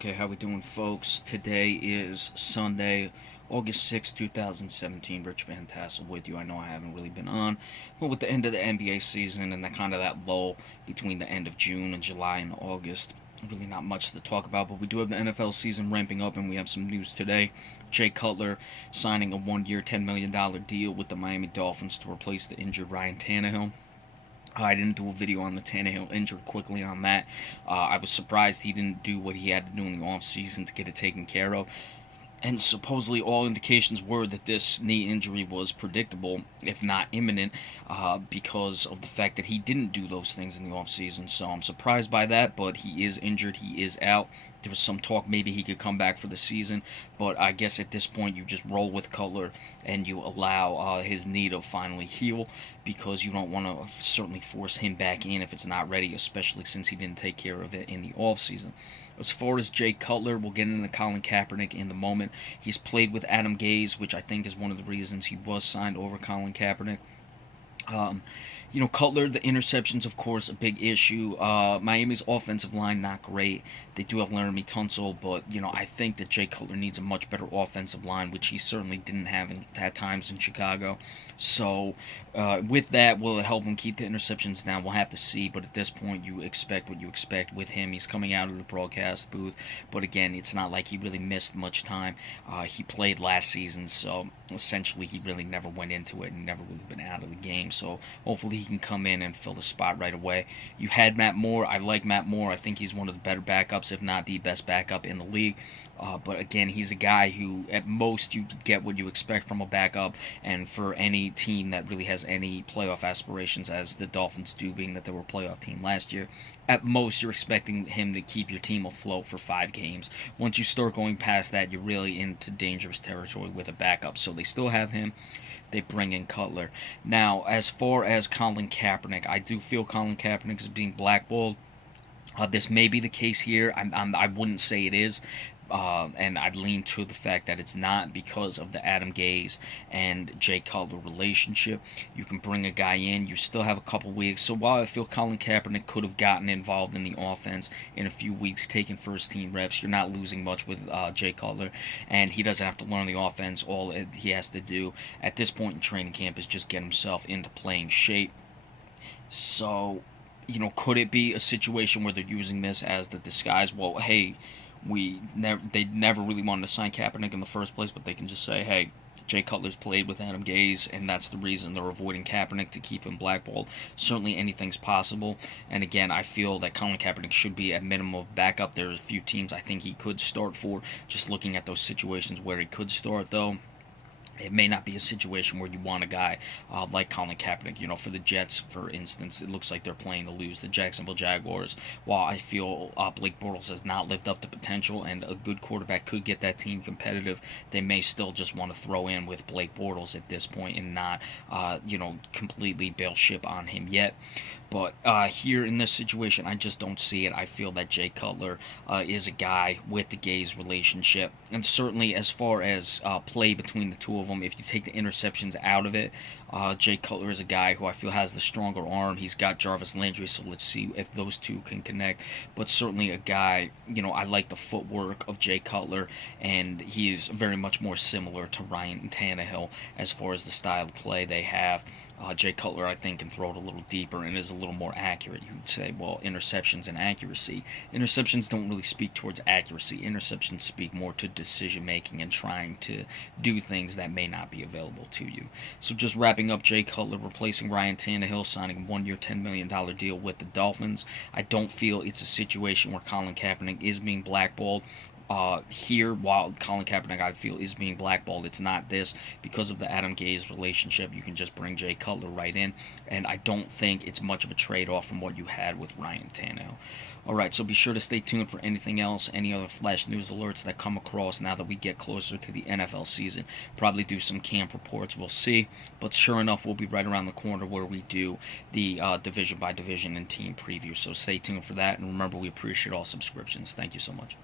Okay, how we doing, folks? Today is Sunday, August 6th, 2017. Rich Van Tassel with you. I know I haven't really been on, but with the end of the NBA season and that lull between the end of June and July and August, really not much to talk about, but we do have the NFL season ramping up, and we have some news today. Jay Cutler signing a one-year, $10 million deal with the Miami Dolphins to replace the injured Ryan Tannehill. I didn't do a video on the Tannehill injury quickly on that. I was surprised he didn't do what he had to do in the offseason to get it taken care of. And supposedly all indications were that this knee injury was predictable, if not imminent, because of the fact that he didn't do those things in the offseason. So I'm surprised by that, but he is injured. He is out. There was some talk maybe he could come back for the season, but I guess at this point you just roll with Cutler and you allow his knee to finally heal, because you don't want to certainly force him back in if it's not ready, especially since he didn't take care of it in the offseason. As far as Jay Cutler, we'll get into Colin Kaepernick in the moment. He's played with Adam Gase, which I think is one of the reasons he was signed over Colin Kaepernick. Cutler, the interceptions, of course, a big issue. Miami's offensive line, not great. They do have Laramie Tunsil, but, I think that Jay Cutler needs a much better offensive line, which he certainly didn't have at times in Chicago. So, with that, will it help him keep the interceptions down? We'll have to see, but at this point, you expect what you expect with him. He's coming out of the broadcast booth, but again, it's not like he really missed much time. He played last season, so essentially he really never went into it and never really been out of the game. So, hopefully he can come in and fill the spot right away. You had Matt Moore. I like Matt Moore. I think he's one of the better backups, if not the best backup in the league. But again, he's a guy who, at most, you get what you expect from a backup. And for any team that really has any playoff aspirations, as the Dolphins do, being that they were a playoff team last year, at most, you're expecting him to keep your team afloat for 5 games. Once you start going past that, you're really into dangerous territory with a backup. So they still have him. They bring in Cutler. Now, as far as Colin Kaepernick, I do feel Colin Kaepernick is being blackballed. This may be the case here. I wouldn't say it is. And I'd lean to the fact that it's not, because of the Adam Gase and Jay Cutler relationship. You can bring a guy in. You still have a couple weeks. So while I feel Colin Kaepernick could have gotten involved in the offense in a few weeks, taking first-team reps, you're not losing much with Jay Cutler. And he doesn't have to learn the offense. All he has to do at this point in training camp is just get himself into playing shape. So, could it be a situation where they're using this as the disguise? Well, hey, they never really wanted to sign Kaepernick in the first place, but they can just say, hey, Jay Cutler's played with Adam Gase, and that's the reason they're avoiding Kaepernick, to keep him blackballed. Certainly anything's possible. And again, I feel that Colin Kaepernick should be at minimum of backup. There's a few teams I think he could start for, just looking at those situations where he could start, though. It may not be a situation where you want a guy like Colin Kaepernick. For the Jets, for instance, it looks like they're playing to lose. The Jacksonville Jaguars, while I feel Blake Bortles has not lived up to potential and a good quarterback could get that team competitive, they may still just want to throw in with Blake Bortles at this point and not, completely bail ship on him yet. But here in this situation, I just don't see it. I feel that Jay Cutler is a guy with the Gase relationship. And certainly as far as play between the two of them, if you take the interceptions out of it, Jay Cutler is a guy who I feel has the stronger arm. He's got Jarvis Landry, so let's see if those two can connect. But certainly a guy, I like the footwork of Jay Cutler, and he is very much more similar to Ryan Tannehill as far as the style of play they have. Jay Cutler, I think, can throw it a little deeper and is a little more accurate. You would say, well, interceptions and accuracy. Interceptions don't really speak towards accuracy. Interceptions speak more to decision-making and trying to do things that may not be available to you. So just wrapping up, Jay Cutler replacing Ryan Tannehill, signing a one-year, $10 million deal with the Dolphins. I don't feel it's a situation where Colin Kaepernick is being blackballed. Here, while Colin Kaepernick, I feel, is being blackballed, it's not this. Because of the Adam Gase relationship, you can just bring Jay Cutler right in, and I don't think it's much of a trade-off from what you had with Ryan Tannehill. Alright, so be sure to stay tuned for anything else, any other flash news alerts that come across now that we get closer to the NFL season. Probably do some camp reports, we'll see. But sure enough, we'll be right around the corner where we do the division by division and team preview. So stay tuned for that, and remember, we appreciate all subscriptions. Thank you so much.